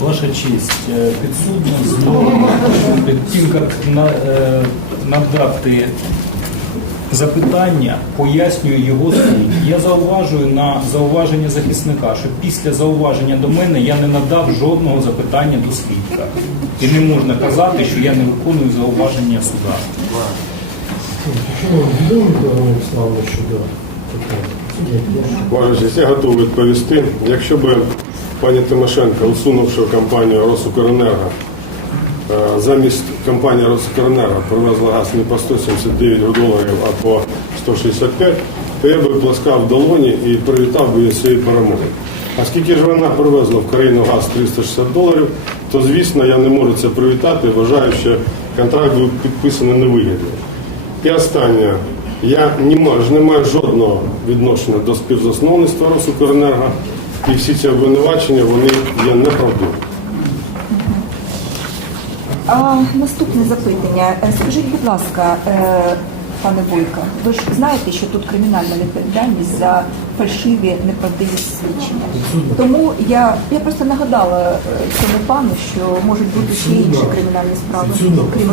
Ваша честь, е, підсудно знову перед тим, як е, надати запитання, пояснюю його суть. Я зауважую на зауваження захисника, що після зауваження до мене я не надав жодного запитання до свідка. І не можна казати, що я не виконую зауваження суда. Честь, я готовий відповісти. Якщо б пані Тимошенко, усунувши компанію Росукренерго, е, замість компанії Росукренерго привезла газ не по 179 доларів, а по 165, то я би плескав долоні і привітав би її цієї перемоги. Оскільки ж вона привезла в країну газ 360 доларів, то звісно я не можу це привітати. Вважаю, що контракт був підписаний невигідно. І останнє. Я не маю, не маю жодного відношення до співзасновництва Росукренерго, і всі ці обвинувачення вони є неправдиві. А, наступне запитання. Е, Скажіть, будь ласка, е, пане Бойко, ви ж знаєте, що тут кримінальна відповідальність за фальшиві неправдиві свідчення. Тому я, я просто нагадала е, цьому пану, що можуть бути ще інші кримінальні справи, крім.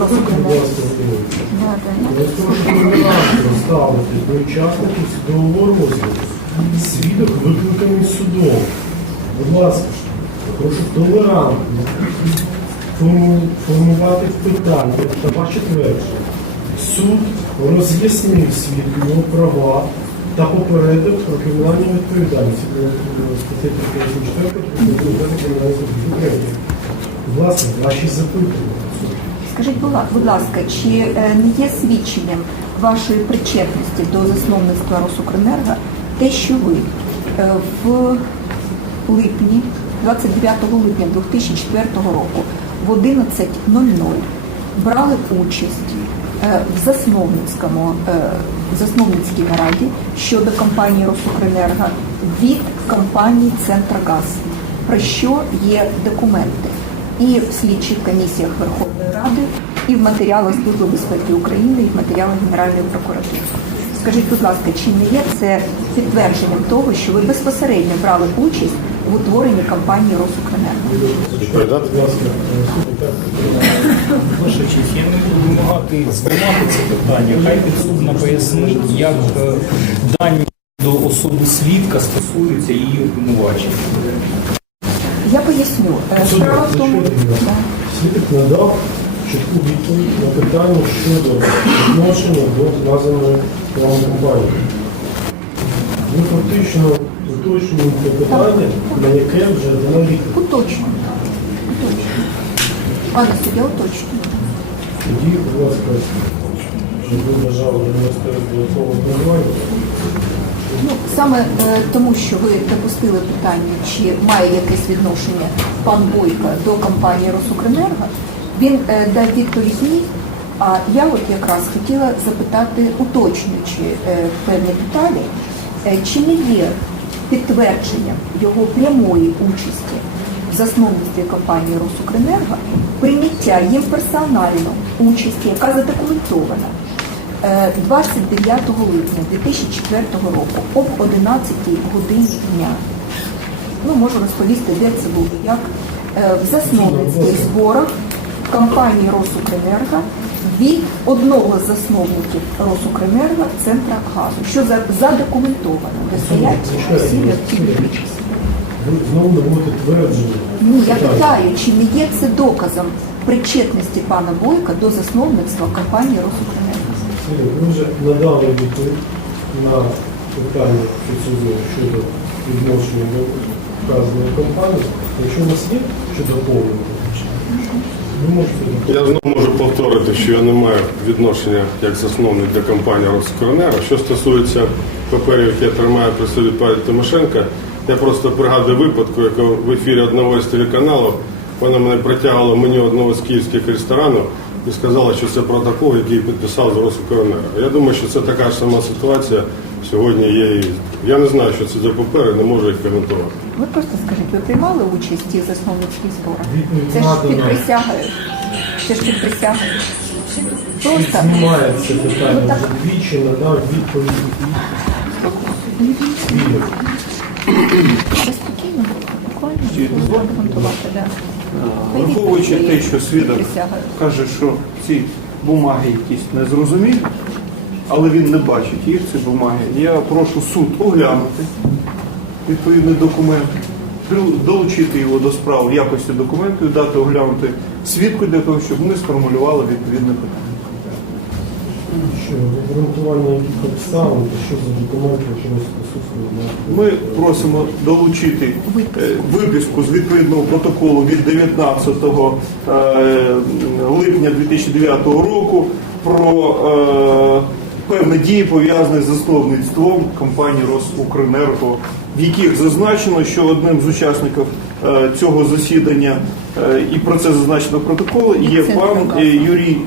Я прошу ставити до учасників судового розгляду. Свідок викликаний судом. Будь ласка, прошу толерантно форму- формувати питання та ваші твердження. Суд роз'яснив свідку його права та попередив про кримінальну відповідальність. Стаття 54 Кримінального кодексу України. Ласка, ваші запитання. Скажіть, будь ласка, чи е, не є свідченням вашої причетності до засновництва Росукренерго те, що ви е, в липні, 29 липня 2004 року в 11.00 брали участь е, в засновницькому е, засновницькій нараді щодо компанії Росукренерго від компанії Центрогаз, про що є документи і в слідчих комісіях Верховної Ради, і в матеріалах Служби безпеки України, і в матеріалах Генеральної прокуратури. Скажіть, будь ласка, чи не є це підтвердженням того, що ви безпосередньо брали участь в утворенні компанії Росукренерго? Ваша честь, я не буду вимагати знімати це питання. Хай підсудна пояснить, як е, дані до особи свідка стосуються її обвинувачення. Я поясню. Е, Справа в тому. Свідок надав чітку відповідь на питання щодо відношення до вказаної вам компанії. Ви фактично уточнюєте питання, на яке вже дано відповідь. уточнюю. Уточнюю. Пане суддя, уточнюю. Тоді, будь ласка, щоб ви бажали донести додаткового обґрунтування. Ну, саме е, тому, що ви допустили питання, чи має якесь відношення пан Бойко до компанії Росукренерго, він е, дав відповідь ні. А я от якраз хотіла запитати, уточнюючи е, певні деталі, е, чи не є підтвердженням його прямої участі в засновництві компанії Росукренерго прийняття їм персонально участі, яка задокументована Е, 29 липня 2004 року об 11 годині дня. Ну, можу розповісти, де це було, як в засновницьких зборах компанії Росукренерго від одного з засновників Росукренерго Центра газу, що задокументовано, де стоять всі необхідні підписи. Ви знову наводите твердження. Ні, я питаю, чи не є це доказом причетності пана Бойка до засновництва компанії Росукренерго? Ви вже надали відповідь на питання підсудного щодо відношення до вказаної компанії. Якщо у вас є що доповнити, Я знову можу повторити, що я не маю відношення як засновник до компанії Роскоронера. Що стосується паперів, які я тримаю при собі пані Тимошенко, я просто пригадую випадку, як в ефірі одного з телеканалів вона мене притягувала в меню одного з київських ресторанів і сказала, що це протокол, який підписав з Росукоронера. Я думаю, що це така ж сама ситуація сьогодні є. і Я не знаю, що це за папери, не можу їх коментувати. Ви просто скажіть, ви приймали участь у засновницьких зборах? Це ж під присягою. Це ж під присягою. Просто знімає це Ну, так. Вже двічі надав відповідь. Свідок. Спокійно, буквально. чи дозволь. Да. А, Враховуючи те, що свідок Присягаю. каже, що ці бумаги якісь незрозумілі, але він не бачить їх, ці бумаги, я прошу суд оглянути відповідний документ, долучити його до справ в якості документу і дати оглянути свідку для того, щоб ми сформулювали відповідне питання. Що, обґрунтування яких обставин, що за документи, присутні Ми просимо долучити е, виписку з відповідного протоколу від 19 е, липня 2009 року про е, певні дії пов'язані з засновництвом компанії Росукренерго, в яких зазначено, що одним з учасників е, цього засідання е, і про це зазначено в протоколі є пан е, Юрій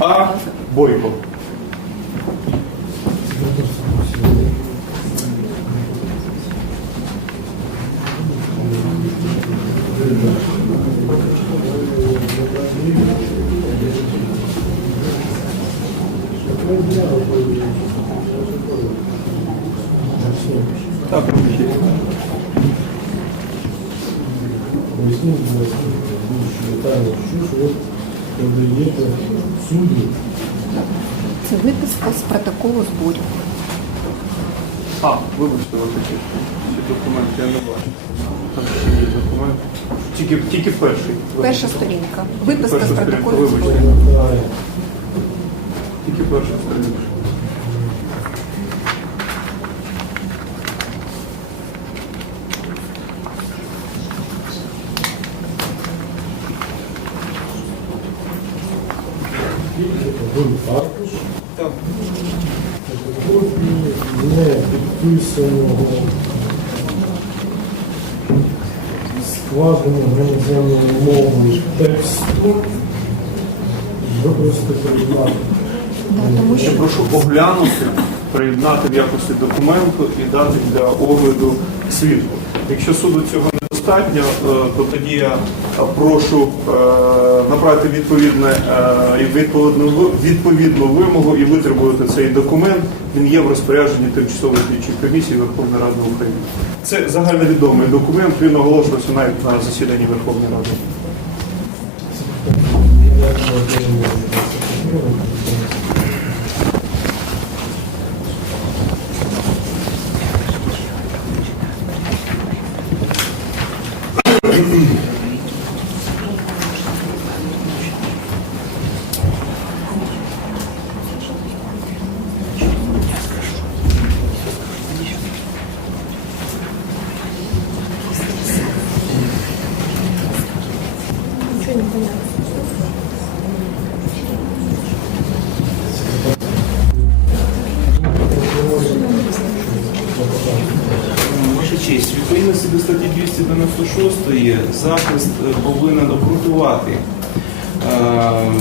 А. Бойко. Так, детально, подаєте Це виписка з протоколу зборів. А, вибачте, ось такі. Ці документи я не бачу. Там ще є документ. Тільки, тільки перший. Перша сторінка. Виписка з Перша сторінка, протоколу зборів. Тільки перша сторінка. один аркуш, Так. копії не підписаного складеного іноземною мовою тексту використати. Да, тому Я що прошу оглянути, приєднати в якості документу і дати для огляду свідку. Якщо суду цього недостатньо, е, то тоді я е, прошу е, направити відповідне відповідну відповідну вимогу і витребувати цей документ. Він є в розпорядженні тимчасової слідчої комісії Верховної Ради України. Це загальновідомий документ. Він оголошувався навіть на засіданні Верховної Ради. Ваша честь, відповідності до статті 296 захист е, повинен обґрунтувати, е,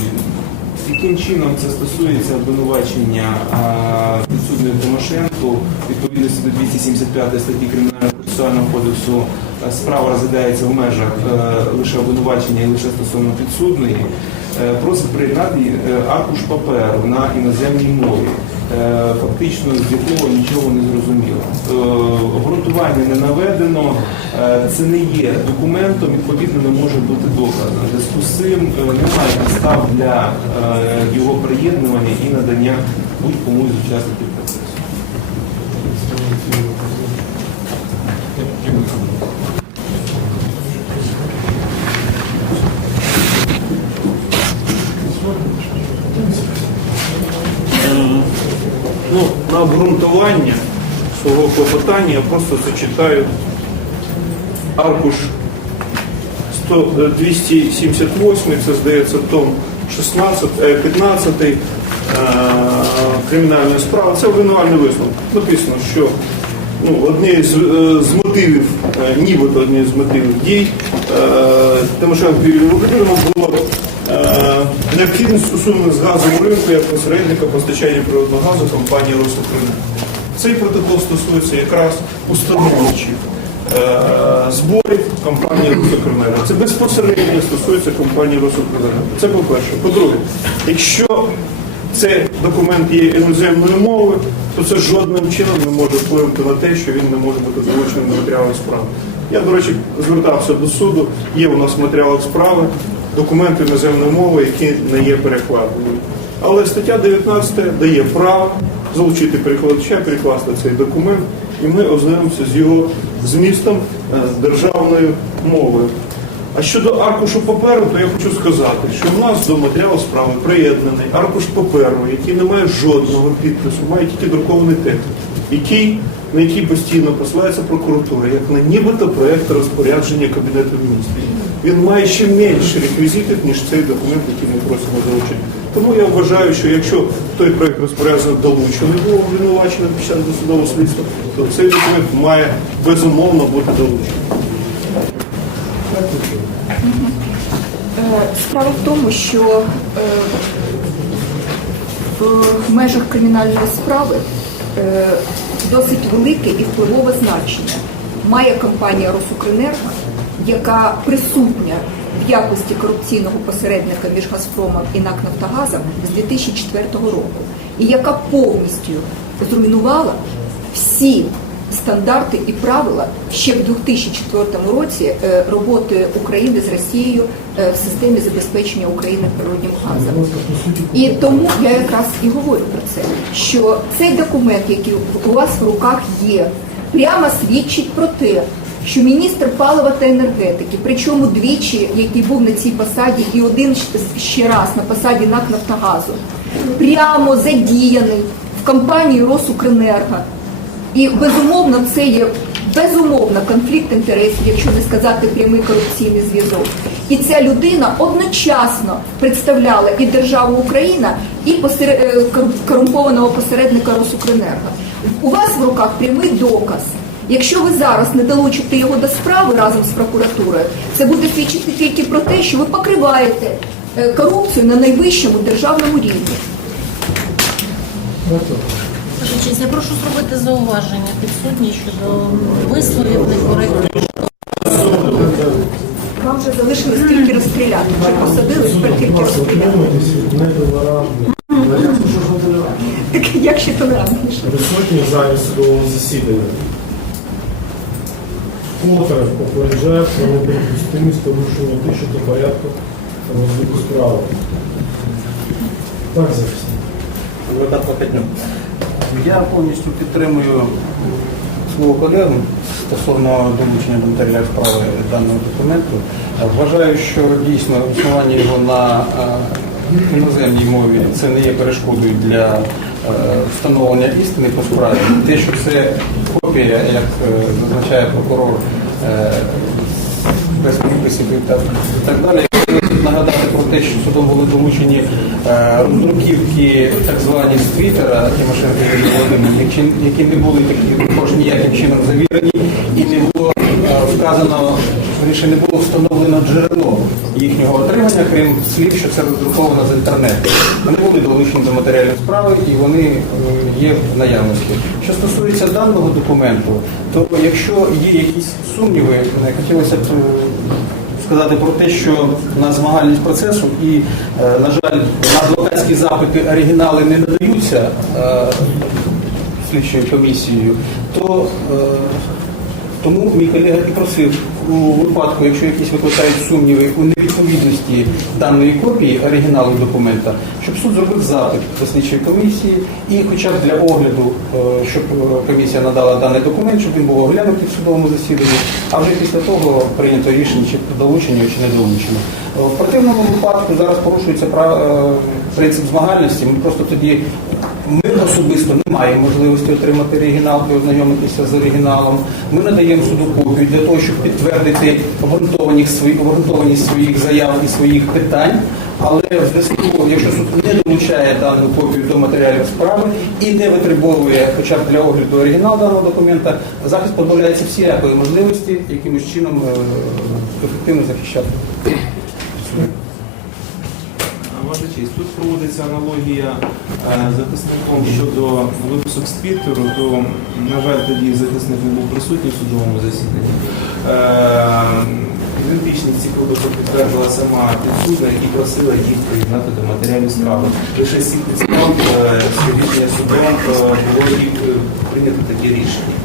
яким чином це стосується обвинувачення підсудних підсудної Тимошенко відповідності до 275 статті Кримінального процесуального кодексу е, справа розглядається в межах е, лише обвинувачення і лише стосовно підсудної. Е, Просить приєднати аркуш паперу на іноземній мові, фактично з якого нічого не зрозуміло. Обґрунтування не наведено, це не є документом, відповідно не може бути доказом. В Зв'язку з цим немає підстав для його приєднування і надання будь-кому із учасників процесу. Обґрунтування свого клопотання я просто зачитаю аркуш 100, е, 278, це здається том 16, е, 15 е, кримінальної справи. Це обвинувальний висновок. Написано, що ну, однією з, е, з мотивів, е, нібито однією з мотивів дій Тимошенко Юрія Володимирівна було необхідність усунення з газового ринку як посередника постачання природного газу компанії «Росукренерго». Цей протокол стосується якраз установчих е, зборів компанії «Росукренерго». Це безпосередньо стосується компанії «Росукренерго». Це по-перше. По-друге, якщо це документ є іноземною мовою, то це жодним чином не може вплинути на те, що він не може бути залучений до матеріалів справи. Я, до речі, звертався до суду, є у нас в матеріалах справи документи іноземної мови, які не є перекладеними. Але стаття 19 дає право залучити перекладача, перекласти цей документ, і ми ознайомимося з його змістом е, державною мовою. А щодо аркушу паперу, то я хочу сказати, що в нас до матеріалу справи приєднаний аркуш паперу, який не має жодного підпису, має тільки друкований текст, який, на який постійно посилається прокуратура, як на нібито проєкт розпорядження Кабінету міністрів. Він має ще менше реквізитів, ніж цей документ, який ми просимо залучити. Тому я вважаю, що якщо той проєкт розпорядження долучений був обвинувачений під час досудового слідства, то цей документ має безумовно бути долучений. Е, Справа в тому, що е, в межах кримінальної справи е, досить велике і впливове значення має компанія Росукренерго, яка присутня в якості корупційного посередника між Газпромом і НАК Нафтогазом з 2004 року, і яка повністю зруйнувала всі стандарти і правила ще в 2004 році е, роботи України з Росією е, в системі забезпечення України природнім газом. І тому я якраз і говорю про це, що цей документ, який у вас в руках є, прямо свідчить про те, що міністр палива та енергетики, причому двічі, який був на цій посаді, і один ще раз на посаді НАК Нафтогазу, прямо задіяний в компанії Росукренерго. І безумовно це є безумовно конфлікт інтересів, якщо не сказати прямий корупційний зв'язок. І ця людина одночасно представляла і державу Україна, і посере- е, корумпованого посередника Росукренерго. У вас в руках прямий доказ. Якщо ви зараз не долучите його до справи разом з прокуратурою, це буде свідчити тільки про те, що ви покриваєте е, корупцію на найвищому державному рівні. Я прошу зробити зауваження підсудні щодо висловів некоректних. Вам вже залишилось тільки розстріляти. Вже посадили, тепер тільки розстріляти. Так як ще толерантніше? Присутні залі судового засідання. Котре попереджає про неприпустимість порушення тиші та порядку розвитку справи. Так, захисник. Я повністю підтримую свого колегу стосовно долучення до матеріалів справи даного документу. Вважаю, що дійсно існування його на е, іноземній мові це не є перешкодою для е, встановлення істини по справі. Те, що це копія, як е, зазначає прокурор, е, без підписів і так, так далі. Нагадати про те, що судом були долучені е, роздруківки так звані з Твіттера Тимошенко які, не були такі також ніяким чином завірені і не е, вказано, вірніше не було встановлено джерело їхнього отримання, крім слів, що це роздруковано з інтернету. Вони були долучені до матеріалів справи і вони е, є в наявності. Що стосується даного документу, то якщо є якісь сумніви, е, хотілося б е, сказати про те, що на змагальність процесу і, на жаль, на адвокатські запити оригінали не надаються слідчою комісією, то тому мій колега і просив у випадку, якщо якісь викликають сумніви у невідповідності даної копії оригіналу документа, щоб суд зробив запит до слідчої комісії і хоча б для огляду, е, щоб е, комісія надала даний документ, щоб він був оглянутий в судовому засіданні, а вже після того прийнято рішення, чи долучення, чи не долучення. Е, В противному випадку зараз порушується принцип змагальності. Ми просто тоді ми особисто не маємо можливості отримати оригінал і ознайомитися з оригіналом. Ми надаємо суду копію для того, щоб підтвердити обґрунтованість своїх, заяв і своїх питань. Але в зв'язку, якщо суд не долучає дану копію до матеріалів справи і не витребовує хоча б для огляду оригінал даного документа, захист позбавляється всіякої можливості якимось чином е, ефективно захищати. Честь, тут проводиться аналогія е, захисником щодо випусок Твіттеру, то, на жаль, тоді захисник не був присутній в судовому засіданні. Е, Ідентичність цих випадків підтвердила сама підсудна і просила їх приєднати до матеріалів справи. Лише цих підстав е, з рішення судом е, було їх е, прийнято таке рішення.